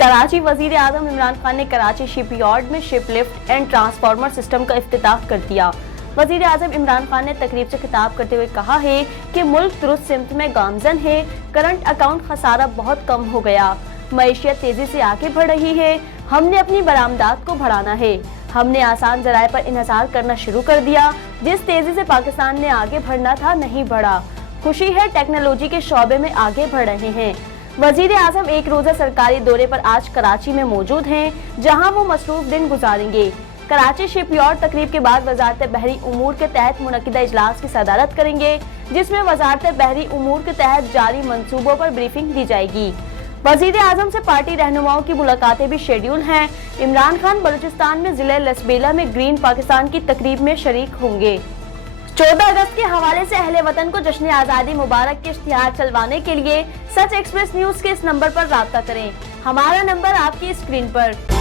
कराची वजीर आजम इमरान खान ने Karachi ship yard में ship lift and transformer system का इफ्तिताह कर दिया। वजीर आजम इमरान खान ने तकरीब से खिताब करते हुए कहा है कि मुल्क दुरुस्त सिमत में गामजन है, करंट अकाउंट खसारा बहुत कम हो गया, मईशियत तेजी से आगे बढ़ रही है, हमने अपनी बरामदात को बढ़ाना है, हमने आसान जराए पर इन्हिसार करना शुरू कर दिया, जिस तेजी से पाकिस्तान ने आगे बढ़ना था नहीं बढ़ा, खुशी है टेक्नोलॉजी के शोबे में आगे बढ़ रहे हैं। वजीर आजम एक रोजा सरकारी दौरे पर आज कराची में मौजूद हैं, जहां वो मसरूफ दिन गुजारेंगे। कराची शिप यार्ड तकरीब के बाद वजारत बहरी उमूर के तहत मुनक्किदा इजलास की सदारत करेंगे, जिसमें वजारत बहरी उमूर के तहत जारी मंसूबों पर ब्रीफिंग दी जाएगी। वजीर आजम से पार्टी रहनुमाओं की मुलाकातें भी शेड्यूल हैं। इमरान खान बलूचिस्तान में जिले लसबेला में ग्रीन पाकिस्तान की तकरीब में शरीक होंगे। 14 अगस्त के हवाले से अहले वतन को जश्न आज़ादी मुबारक के इश्तिहार चलवाने के लिए सच एक्सप्रेस न्यूज के इस नंबर पर राब्ता करें। हमारा नंबर आपकी स्क्रीन पर।